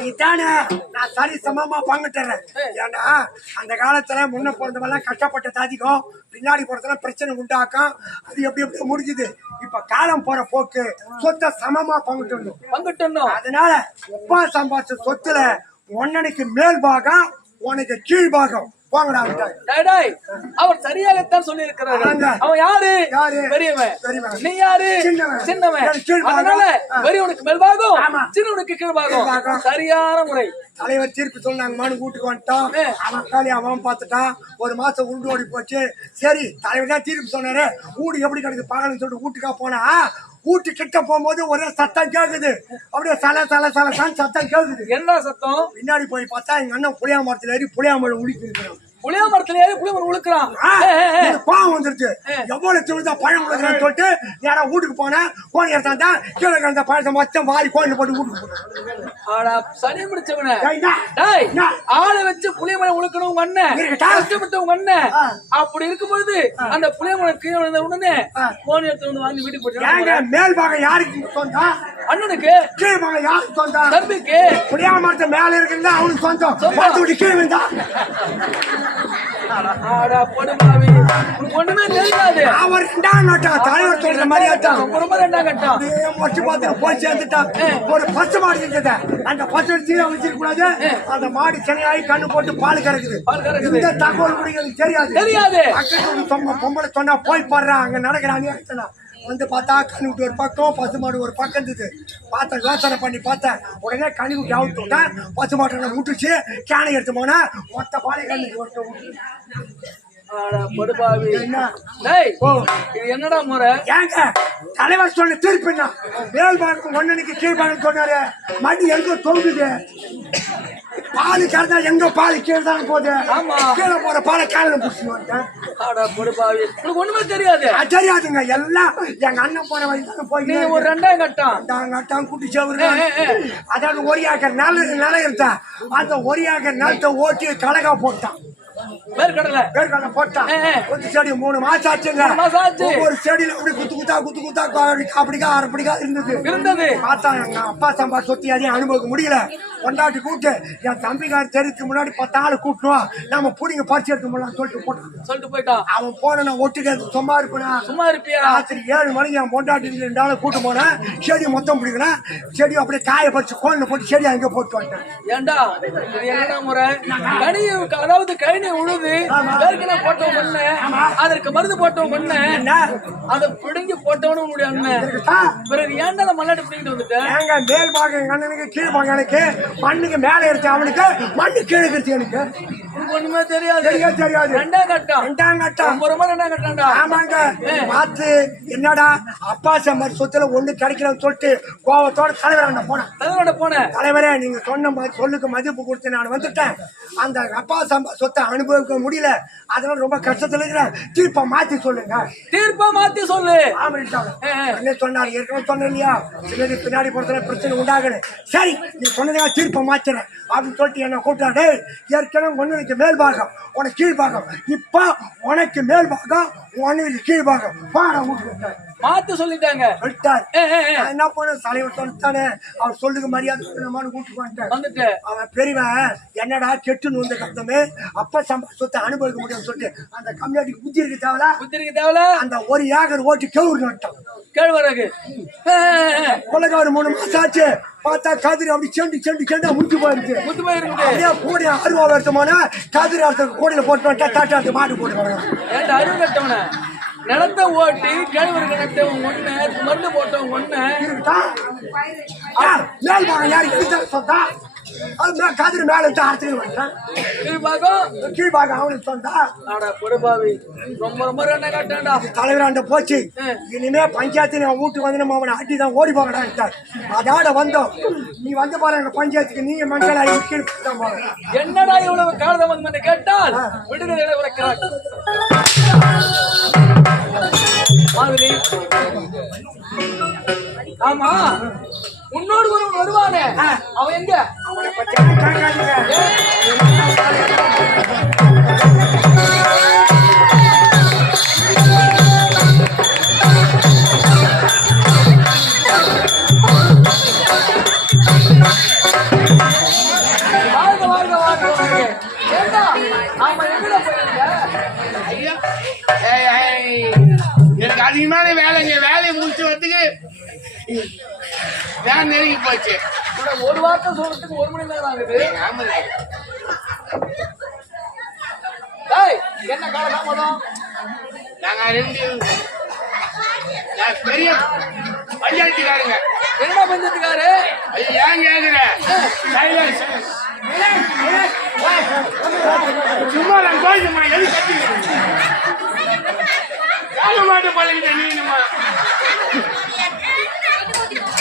இதானே? நான் சரி சமமா பங்கிட்டுறேன் ஏன்னா அந்த காலத்துல முன்ன பிறந்தவெல்லாம் கஷ்டப்பட்ட அதிகம் பின்னாடி போறதுல பிரச்சனை உண்டாக்கும் அது எப்படி எப்படி முடிஞ்சுது? இப்ப காலம் போற போக்கு சொத்தை சமமா பங்கிட்டு பங்கிட்டோம் அதனால அப்பா சம்பாதிச்ச சொத்துல ஒன்னனுக்கு மேல் பாகம் உனக்கு கீழ் பாகம். அவர் சரியாகத்தான் சொல்லி இருக்கிறாரு. அவன் யாரு? பெரியவன். நீ யாரு? சின்னவன். அதனால. பெரியவனுக்கு மேல்பாகம். சின்னவனுக்கு கீழ்பாகம். சரியான முறை. தலைவர் தீர்ப்பு சொன்னாங்க. மனு வீட்டுக்கு வந்துட்டோம் ஆ. அவன் காலி அவன் பார்த்துட்டான். ஒரு மாசம் உண்டு ஓடி போச்சு. சரி தலைவர் தான் தீர்ப்பு சொன்னாரு. வீடு எப்படி கிடக்குது பாக்கணும்னு சொல்லிட்டு வீட்டுக்கா போனா வீட்டு கிட்ட போகும்போது ஒரே சத்தம் கேக்குது. அப்படியே சல சல சல சல சத்தம் கேக்குது. என்ன சத்தம்? பின்னாடி போய் பார்த்தா எங்க அண்ணன் புளியா மரத்துல ஏறி புளியா மரம் உளிக்கு இருக்கிறான் புளிய மரத்துல ஏறி புளிய மரம் உழுக்கிறான். கோவம் வந்துருச்சு. எவ்வளவு சொல்லுதா பழம் கொடுக்குறேன்னு சொல்லிட்டு நேரா வீட்டுக்கு போனேன். கோழி எடுத்தாந்தா கீழே கிடந்த பழத்தை மொத்தம் வாரி கோழில போட்டு வீட்டுக்கு ஆடா, சனி முடிச்சவன. ஆளை வச்சு புளிய மரம் உழுக்கணும் உங்க அண்ணன்? கஷ்டப்பட்ட உங்க அண்ணன். அப்படி இருக்கும்போது அந்த புளிய மரம் கீழே விழுந்த உடனே. போன் எடுத்து வந்து வாங்கி வீட்டுக்கு போயிட்டு மேல் பாகம் யாருக்கு சொந்தம்? அண்ணனுக்கு. கீழ் பாகம் யாருக்கு சொந்தம்? தம்பிக்கு. புளியா மரத்து மேல இருக்குல்ல அவனுக்கு சொந்தம். கீழே விழுந்தா? ஒண்ணுமே தெரியாது அவர் தலைவர் சொல்ற மாதிரி ஆட்டம் ரொம்ப ரெண்டாம் கட்டம் பார்த்து போய் சேர்ந்துட்டான் ஒரு பச்சை மாடு இருந்தது அந்த பச்சை சீரா வச்சிருக்க கூடாது அந்த மாடு சினையாகி கண்ணு போட்டு பால் கறக்குது. இந்த தகவல் கூட எனக்கு தெரியாது. தெரியாது. பொம்பளை சொன்னா போய் பாடுறா. அங்க நடக்கிற அநியாயத்தனா வந்து பார்த்தா கண்ணுக்குட்டி ஒரு பக்கம் பசு மாடு ஒரு பக்கம் இருந்தது. பார்த்தேன் யோசனை பண்ணி பார்த்தேன். உடனே கண்ணுக்குட்டி அவுத்து விட்டேன் பசு மாட்டை முட்டுச்சு. கேனை எடுத்து போனா மொத்த பாலை கண்ணுக்கு ஒருத்த விட்டு என்னடா முறை? ஏங்க தலைவர் சொன்ன திருப்பினா மேல் பாகம் ஒன்னனுக்கு கீழ் பாகம் சொன்னாரு. மடி எங்க தொங்குது? பால் கறந்தா எங்க பால் கீழே தானே போகுது? ஆமா. கீழே போற பாலை காலையில பிடிச்சி உனக்கு ஒண்ணுமே தெரியாது. தெரியாதுங்க. எல்லாம் எங்க அண்ணன் போற வழி தானே போய் நீ ஒரு ரெண்டாம் கட்டம். குட்டி சேவரு ஏ, ஏ, ஏ. அதாவது ஒரு ஏக்கர் நில நிலம் இருந்தா அந்த ஒரு ஏக்கர் நிலத்தை ஓட்டி கலகா போட்டான். வேர்க்கடலை. வேர்க்கடலை ஏ. ஒரு செடி மூணு மாசம் ஆச்சுங்க. மாசம் ஆச்சு. ஒவ்வொரு செடியில அப்படி குத்து குத்தா குத்து குத்தா அப்படி அப்படிக்கா அரப்படிக்கா இருந்தது. இருந்தது. பார்த்தா எங்க அப்பா சம்பா சொத்தி அதையும் அனுபவிக்க முடியல. கொண்டாட்டி கூப்பிட்டு என் தம்பிக்கார் தெருக்கு முன்னாடி பத்து ஆளு கூட்டணும் நம்ம புடிங்க பறிச்சு எடுக்க முடியலாம் சொல்லிட்டு போட்டான். சொல்லிட்டு போயிட்டான் அவன் போன ஒட்டுக்க சும்மா இருப்பேனா? சும்மா இருப்பியா? ராத்திரி ஏழு மணிக்கு என் பொண்டாட்டி ரெண்டு ஆளை கூட்டு போனேன். செடி மொத்தம் பிடிக்கிறேன் செடி அப்படியே காய பறிச்சு கோலில் போட்டு செடி அங்கே போட்டு வந்துட்டேன். ஏண்டா? முறை? கனி அதாவது கழனி உழுது. ஏற்கனவே போட்டவன் மண்ணு அதற்கு மருந்து போட்டவன் என்ன அதை பிடுங்கி போட்டவனும் உன்னுடைய அண்ணன்? பிறகு ஏன்டா அந்த மல்லாட்டு பிடிங்கிட்டு வந்துட்டேன் மேல் பாகம் எங்க அண்ணனுக்கு கீழ் பாகம் எனக்கு. மண்ணுக்கு மேலே எடுத்து அவனுக்கு. மண்ணு கீழே எடுத்து எனக்கு. ஒண்ணுமே தெரியாது. தெரியாது தெரியாது. ரெண்டாம் கட்டம். ரெண்டாம் கட்டம். ரொம்ப ரொம்ப ரெண்டாம் கட்டம்டா. ஆமாங்க. பார்த்து என்னடா அப்பா சம்பர் சொத்துல ஒண்ணு கிடைக்கலன்னு சொல்லிட்டு கோவத்தோட தலைவர் அண்ணன் போனேன். தலைவரோட போனேன். தலைவரே நீங்க சொன்ன மாதிரி சொல்லுக்கு மதிப்பு கொடுத்து நான் வந்துட்டேன். அந்த அப்பா சம்பா சொத்தை அனுபவிக்க முடியல. அதனால ரொம்ப கஷ்டத்துல இருக்கிறேன். தீர்ப்பை மாத்தி சொல்லுங்க தீர்ப்பா மாத்தி சொல்லு. என்ன சொன்னார் ஏற்கனவே சொன்னேன் இல்லையா சிலது பின்னாடி போறதுல பிரச்சனை உண்டாகுது சரி நீ சொன்னதுக்காக தீர்ப்பை மாத்துறேன். அப்படின்னு சொல்லிட்டு என்ன கூப்பிட்டாரு ஏற்கனவே ஒன்னுக்கு மேல் பாகம் உனக்கு கீழ் பாகம். இப்ப உனக்கு மேல் பாகம் உனக்கு கீழ் பாகம். பாட விட்டு மாத்தி சொல்லிட்டாங்க. சொல்லிட்டார். நான் என்ன பண்ண தலைவர் சொல்லிட்டானே. அவர் சொல்லுக்கு மரியாதை சொல்லணுமான்னு கூப்பிட்டு வந்துட்டேன். வந்துட்டு. அவன் பெரியவன் என்னடா கெட்டுன்னு வந்த கத்தமே அப்ப சம்ப சொத்தை அனுபவிக்க முடியும்னு சொல்லிட்டு அந்த கம்யூனிட்டிக்கு புத்தி இருக்கு தேவலா? புத்திரிக்கு தேவல? அந்த ஒரு ஏக்கர் ஓட்டி கவுரு நட்டான் கேழ்வரகு. கொலகாரு மூணு மாசம் ஆச்சு. பார்த்தா கதிரி அப்படி செண்டு செண்டு செண்டா முட்டி போயிருக்கு. முத்து போயிருக்குது. அப்படியே கூடி அருவா வருத்தமான கதிரி அறுத்த கூடையில போட்டு அறுத்து மாடு போட்டு அருள் கட்டவன? நிலத்தை ஓட்டி கேழ்வரகு நட்டவன் ஒண்ணு மருந்து போட்டவன் ஒண்ணு. மேல் பாகம் யார்? எடுத்தா சொந்தா? அது கதிரி மேல இருந்து அறுத்துக்கு வந்துட்டான் கீழ்பாகம். கீழ் பாகம் அவனுக்கு சொந்தா? ஆடா ரொம்ப ரொம்ப தலைவராண்ட போச்சு. இனிமே பஞ்சாயத்து நான் வீட்டுக்கு வந்து நம்ம அவனை அட்டி தான் ஓடி போகடான்ட்டார் அதோட வந்தோம். நீ வந்து பாரு எங்க பஞ்சாயத்துக்கு நீங்க மஞ்சள் ஆகி கீழ் என்னடா இவ்வளவு என்று கேட்டால்? விடுதலை மாதிரி ஆமா. உன்னோடு ஒருவன் வருவானே. அவன் எங்க? அதிகமான வேலைங்க வேலையை முடிச்சு வரதுக்கு வேலை நெருங்கி போச்சு. ஒரு வார்த்தை சொல்றதுக்கு ஒரு மணி நேரம் ஆகுது. என்ன கால தாமதம்? நாங்க ரெண்டு பெரிய பஞ்சாயத்துக்காரங்க. என்னடா பஞ்சத்துக்காரு ஐயா, ஏன் கேக்குற. சும்மா நான் கோயிலுமா எது கத்திக்கிறீங்க கால மாட்டு பழகிட்ட நீ நம்ம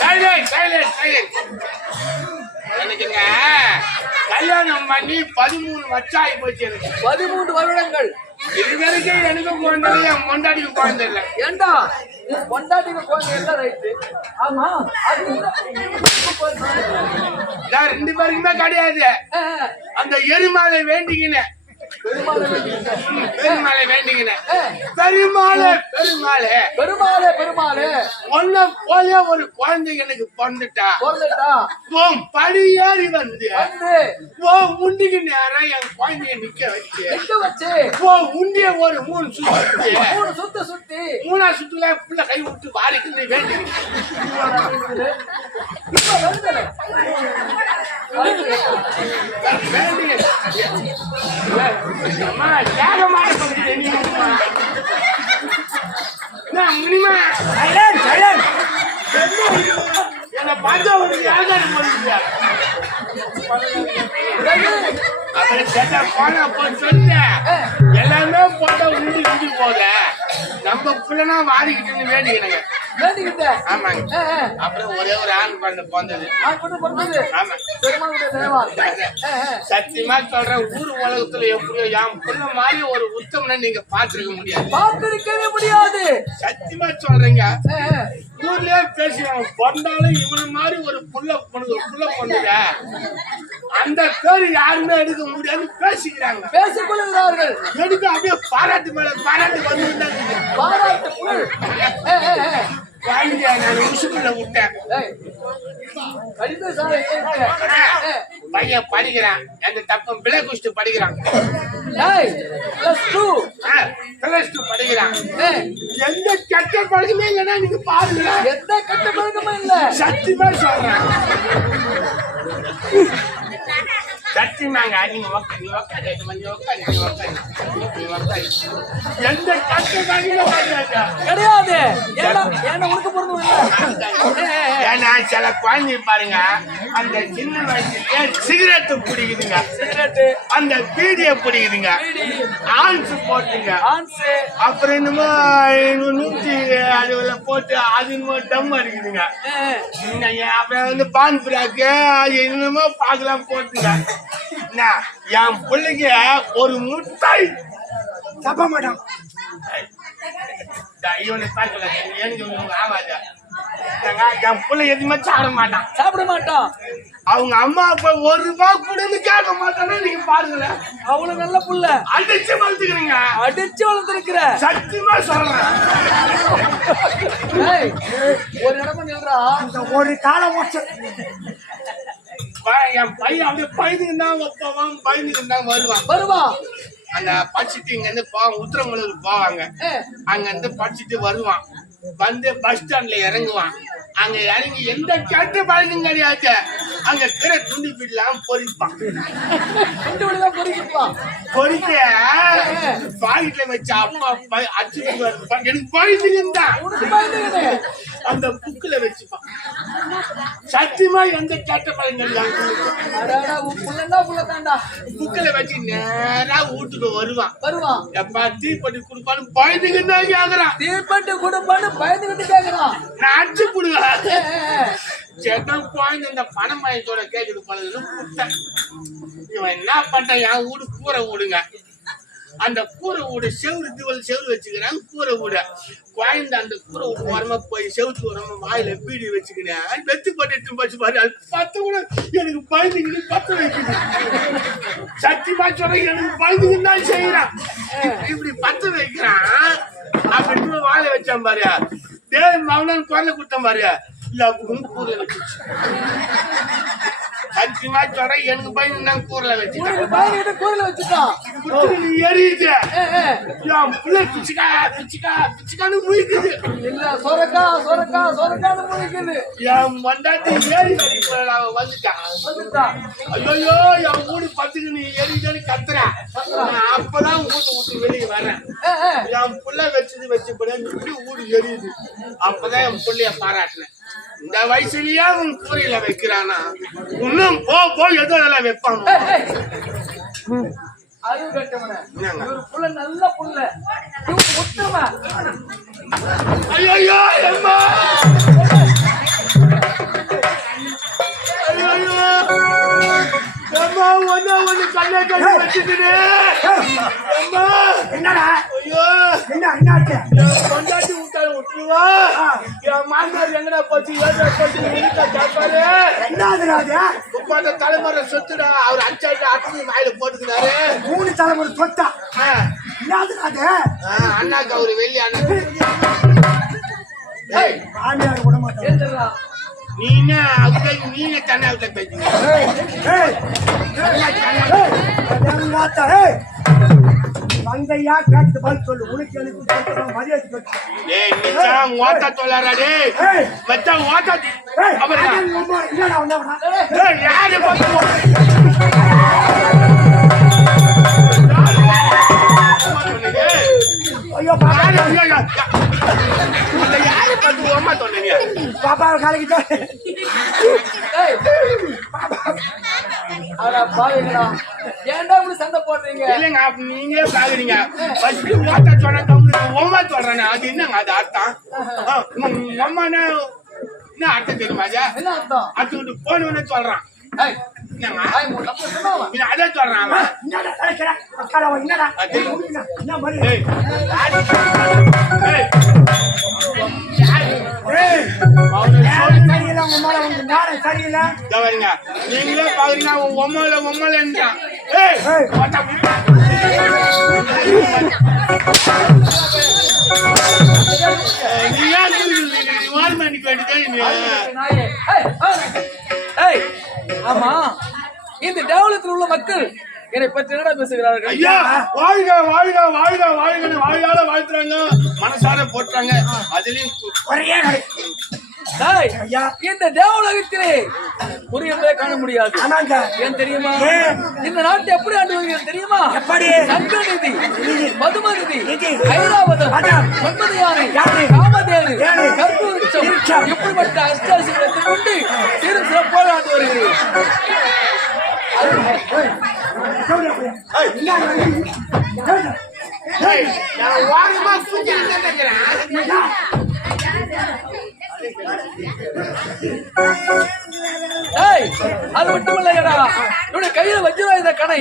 சைலன்ஸ் சைலன்ஸ் சைலன்ஸ் எனக்குங்க கல்யாணம் பண்ணி பதிமூணு வருஷம் ஆகி போச்சு எனக்கு. பதிமூன்று வருடங்கள். இது வரைக்கும் எனக்கும் குழந்தை என் பொண்டாட்டிக்கும் குழந்தை இல்லை ஏண்டா பொண்டாட்டிக்கு குழந்தை ரைட்டு ஆமா அது நான் ரெண்டு பேருக்குமே கிடையாது. அந்த எருமாலை வேண்டிக்கினேன். பெருமாளை வேண்டிக்கினேன் பெருமாளே. பெருமாளே பெருமாளே. பெருமாளே ஒன்ன போல ஒரு குழந்தை எனக்கு பிறந்துட்டா. பிறந்துட்டா? உன் படி ஏறி வந்து. உன் உண்டிக்கு நேரம் என் குழந்தைய நிக்க வச்சு. எங்க வச்சு. உன் உண்டிய ஒரு மூணு சுத்தி. மூணு சுத்து சுத்தி. மூணா சுத்துல புள்ள கை விட்டு வாரிக்கிட்டு வேண்டி. இப்ப என்னை? போனா போன்னு சொன்னேன் எல்லாமே போட்டா உண்டி போத நம்ம பிள்ளைனா வாடிக்கிட்டுன்னு வேண்டிக்கிறேங்க ஆமாங்க. அப்புறம் ஒரே ஒரு ஆண் கொண்டு பிறந்தது ஆமா. பெருமாளுடைய தேவா. சத்தியமா சொல்றேன் ஊர் உலகத்துல எப்படியோ என் பிள்ளை மாதிரி ஒரு உத்தமனை நீங்க பாத்துருக்க முடியாது. பார்த்திருக்கவே முடியாது. சத்தியமா சொல்றீங்க. ஊர்லயே பேசுறாங்க பிறந்தாலும் இவன மாதிரி ஒரு புள்ள பொண்ணு ஒரு புள்ள பொண்ணுங்க அந்த பேரு யாருமே எடுக்க முடியாது பேசிக்கிறாங்க. பேசிக் கொள்கிறார்கள் எடுக்க அப்படியே பாராட்டு மேல பாராட்டு வந்து பாராட்டு. குழந்தைய நான் உசுக்குள்ள விட்டேன். பையன் படிக்கிறான் அந்த தப்பம் பிள்ளை குஷ்டு படிக்கிறான். ஏய், plus two. பிளஸ் டூ படிக்கிறான். ஏ, எந்த கெட்ட பழக்கமே இல்லைன்னா நீங்க பாருங்க எந்த கெட்ட பழக்கமும் இல்ல. சத்தியமா சொல்றேன். சத்தியமாங்க நீங்க உக்காரு, உக்காரு, உக்காரு, உக்காரு. எந்த கெட்ட கிடையாது. ஏன்னா உனக்கு. ஏன்னா சில குழந்தை பாருங்க அந்த சின்ன வயசுலயே சிகரெட்டு பிடிக்குதுங்க? சிகரெட்டு. அந்த பீடிய பிடிக்குதுங்க. பீடி. ஆன்ஸ் போட்டுங்க. அப்புறம் என்னமோ நூத்தி அதுல போட்டு அது டம் அடிக்குதுங்க. அப்புறம் வந்து பான் பிராக்கு அது என்னமோ பாக்கலாம் போட்டுங்க. என்ன, என் பிள்ளைக்கு ஒரு முட்டாய். தப்ப மாட்டான். என் பிள்ளை எதுவுமே சாப்பிட மாட்டான். சாப்பிட மாட்டான். அவங்க அம்மா அப்பா ஒரு ரூபாய் கூடன்னு கேட்க மாட்டானே நீங்க பாருங்களேன். அவ்வளவு நல்ல புள்ள. அடிச்சு வளர்த்துக்கிறீங்க. அடிச்சு வளர்ந்துருக்கிற சத்தியமா சொல்றேன். ஏய், ஒரு இடமா நில்றா இந்த ஒரு காலம் என் பையன் அப்படியே பயந்துக்கு தான் வைப்பான் பயந்துக்கு தான் வருவான். வருவா? அந்த படிச்சுட்டு இங்க இருந்து போவான் உத்தரமலூர் போவாங்க. அங்க இருந்து படிச்சுட்டு வருவான். வந்து பஸ் ஸ்டாண்ட்ல இறங்குவான். அங்க இறங்கி எந்த கெட்ட பழக்கம் கிடையாது. அங்க கிற துண்டி பிடலாம் பொறிப்பான் பொறுக்கிப்பா. பொறிக்க. பாக்கெட்ல வச்ச அடிச்சு விடுவாரு. எனக்கு பயந்துக்கு தான் உனக்கு பயந்துக்கிட்டு அந்த புக்குல வச்சுப்பான் சத்தியமா எந்த கெட்ட பழக்கம் புக்கில் வச்சு நேரா வீட்டுக்கு வருவான் வருவான் எப்பா தீப்பெட்டி கொடுப்பான்னு பயந்துக்கிட்டு கேக்குறான் தீப்பெட்டி குடும்பம்னு பயந்துகிட்டு கேக்குறான் நான் அடிச்சு போடுவேன். ஏ, ஏ, குழந்தை இந்த பணம் பயத்தோட கேக்குது பழகுது இவன் என்ன பண்றான்? என் வீடு கூரை வீடுங்க. அந்த கூரை வீடு செவரு திவல் செவரு வச்சுக்கிறான் கூரை வீடு. குழந்தை அந்த கூரை வீடு ஓரமா போய் செவுத்து ஓரமா வாயில பீடி வச்சுக்கினேன் வெத்து போட்டு போச்சு பாரு. அது பத்து கூட எனக்கு பயந்துக்கிட்டு பத்து வைக்குது சத்தியமா சொல்றேன் எனக்கு பயந்துக்கிட்டு தான் செய்யறான் இப்படி பத்து வைக்கிறான். அப்படின்னு வாழை வச்சான் பாரு. டேய் மகனன் குரலை கொடுத்தான் பாரு இல்ல உங்க கூரை வச்சுச்சு சத்தியமா சொல்றேன் எனக்கு பயந்து நான் கூறல வச்சுட்டேன். கூரையில வச்சுட்டான். என் பிள்ளை பிச்சுக்கா பிச்சுக்கா பிச்சுக்கான்னு முழிக்குது. இல்ல சொரக்கா சொரக்கா சொரக்கான்னு என் மண்டாட்டி ஏறி வந்துட்டான் வந்துட்டான் ஐயோ என் வீடு பத்துக்கு நீ கத்துறேன் அப்பதான் வீட்டு விட்டு வெளியே வரேன். என் புள்ள வச்சது வச்சபடியா இப்படி ஊடு எரியுது அப்பதான் என் புள்ளைய பாராட்டினேன். இந்த வயசுலயே அவன் கூரையில வைக்கிறானா? இன்னும் போ போ எதோ அதெல்லாம் வைப்பாங்க ஐயோ அம்மா! என்னடா? ஐயோ! என்ன என்னாச்சு? விட்டுருவா என் மாமியார் எங்கடா போச்சு? ஏதா போச்சு வீட்டை கேட்பாரு என்னதுடா அது முப்பாட்ட தலைமுறை சொத்துடா அவர் அச்சாட்டு அட்டனி வாயில போட்டுக்கிறாரு. மூணு தலைமுறை சொத்தா? அது ஆ, அண்ணாக்கு அவரு வெள்ளி ஏய், மாமியார் விட மாட்டேன் நீனே அவங்க நீனே தண்ணி விட்ட பேசுங்க ஏய் ஏய் ஏய் அடங்காத்தா ஏய் வந்தையா கேட்டு பதில் சொல்லு உனக்கு எனக்கு சொல்றதா மரியாதை சொல்லு ஏய் மச்சான் ஓட்ட சண்டை போடுறீங்க? இல்லைங்க நீங்களே பாக்குறீங்க ஃபர்ஸ்ட் சொன்ன கம்பெனி உம்மா சொல்றேன் அது என்னங்க அது அர்த்தம்? ஆ, உம், உம்மான்னா என்ன அர்த்தம் தெரியுமா என்ன அர்த்தம்? அது போனவனே சொல்றான். ஏய் என்னங்க? ஆய் மூணு தப்பு சொன்னாவா இது அதே சொல்றான் சரியில்லை சரியில்லை. நீங்களே பாக்குறீங்க உன் ஒம்மல ஆமா இந்த டெவலத்தில் உள்ள மக்கள் என்னை பற்றி என்னடா பேசுகிறார்கள் ஐயா வாழ்க வாழ்க வாழ்க வாழ்கன்னு வாயால வாழ்த்துறாங்க மனசார போட்டுறாங்க அதுலயும். இந்த தேவலோகத்திலே முறியவே காண முடியாது ஏன் தெரியுமா? இந்த நாட்டை எப்படி ஆண்டு தெரியுமா? சங்கநிதி மதுமநிதி நிதி. ஐராவதம். ஒன்பது யானை ஏழு. கற்பூரிச்சம். இப்படிப்பட்ட அஷ்டாசிகளை கொண்டு சிறு சிறப்போடு ஆண்டு வருகிறது நான் வாரமா அது மட்டுமல்லையடா இவனுடைய கையில வஜ்ராயுத கணை.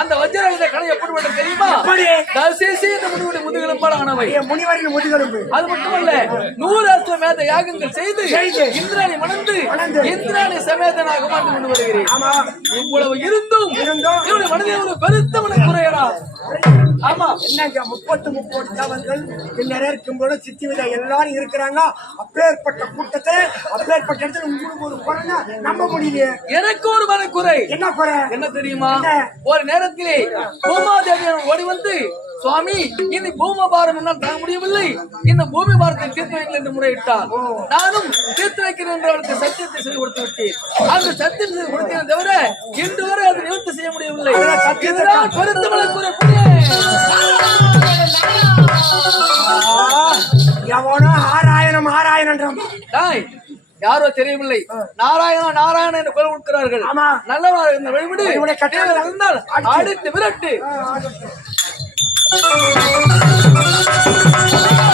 அந்த வஜ்ராயுத கணை எப்படி மட்டும் தெரியுமா? தசேசி இந்த முனிவுடைய முதுகெலும்பாலானவை முனிவரின் முதுகெலும்பு அது மட்டுமல்ல நூறு அஸ்வமேத யாகங்கள் செய்து. இந்திராணி மணந்து. இந்திராணி சமேதனாக மாற்றி கொண்டு வருகிறேன் இவ்வளவு இருந்தும். இவனுடைய மனதில் ஒரு பெருத்தவனை குறையடா ஆமா என்னங்க முப்பத்து முப்பது தேவர்கள் நிறைய இருக்கும்போது சித்தி விதா எல்லாரும் இருக்கிறாங்க. அப்பேற்பட்ட கூட்டத்தை அப்பேற்பட்ட இடத்துல உங்களுக்கு ஒரு குறைனா நம்ப முடியலையே. எனக்கு ஒரு மனக்குறை. என்ன குறை? என்ன தெரியுமா? ஒரு நேரத்திலே பூமாதேவி ஓடி வந்து சுவாமி இந்த பூம பாரம் என்னால் தாங்க முடியவில்லை. இந்த பூமி பாரத்தை தீர்த்து வைங்கள் என்று முறையிட்டார் நானும் தீர்த்து வைக்கிறேன் என்று அவளுக்கு சத்தியத்தை செய்து கொடுத்து விட்டேன். அந்த சத்தியம் செய்து கொடுத்தேன் தவிர இன்று வரை அதை நிவர்த்தி செய்ய முடியவில்லை. எவனோ ஆறாயிரம் டாய் யாரோ தெரியவில்லை. நாராயணா நாராயண என்று குரல் கொடுக்கிறார்கள். ஆமா. நல்லவராக இருந்த கெட்டவன் தீவிரம் இருந்தால். அடித்து விரட்டு. あっ!